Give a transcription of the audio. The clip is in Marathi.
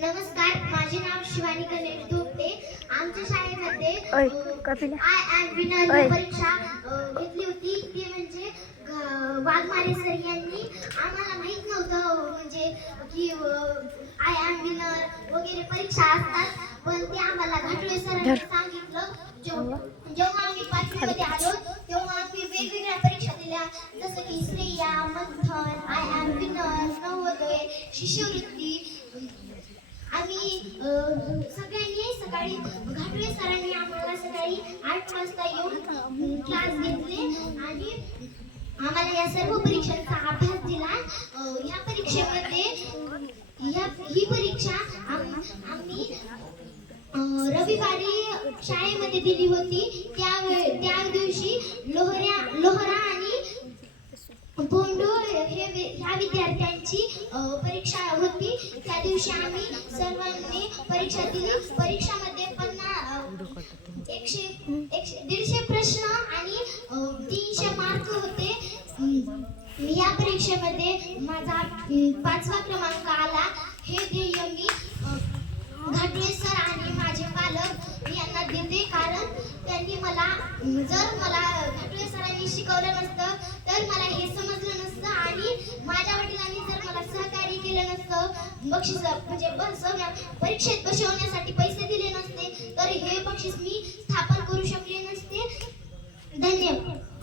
नमस्कार, माझे नाव शिवानी गणेश धोपटे. आमच्या शाळेमध्ये आय एम विनर परीक्षा घेतली होती. ती म्हणजे वाघमारे सर यांनी आम्हाला माहित नव्हतं म्हणजे की आय एम विनर वगैरे परीक्षा असतात, पण ते आम्हाला घाटुळे सरांनी सांगितलं. जेव्हा आम्ही 5वी मध्ये आलो तेव्हा आम्ही वेगवेगळ्या परीक्षा दिल्या, जसं की श्रेया, मंथन, आय एम विनर, नवोदय, शिष्यवृत्ती. आम्ही सगळ्यांनी सकाळी घाटुळे सरांनी आम्हाला सकाळी 8 वाजता येऊन क्लास घेतले आणि आम्हाला या सर्व परीक्षांचा अभ्यास दिला. ह्या परीक्षेमध्ये ही परीक्षा आम्ही रविवारी शाळेमध्ये दिली होती. त्या दिवशी लोहरा आणि बोंडो ह्या विद्यार्थ्यांची परीक्षा होती. त्या दिवशी आम्ही सर्वांनी परीक्षा दिली. परीक्षामध्ये 150 प्रश्न आणि 300 मार्क होते. या परीक्षेमध्ये माझा 5वा क्रमांक आला. हे ध्येय मी घाटुळे सर आणि माझे पालक यांना देते, कारण त्यांनी जर मला घाटुळे सरांनी शिकवलं नसतं तर मला हे समजलं नसतं आणि माझ्या वडिलांनी जर मला सहकार्य केलं नसतं, बक्षीस म्हणजे परीक्षेत बसवण्यासाठी पैसे दिले नसते, तर हे बक्षीस मी स्थापन करू शकले नसते. धन्यवाद.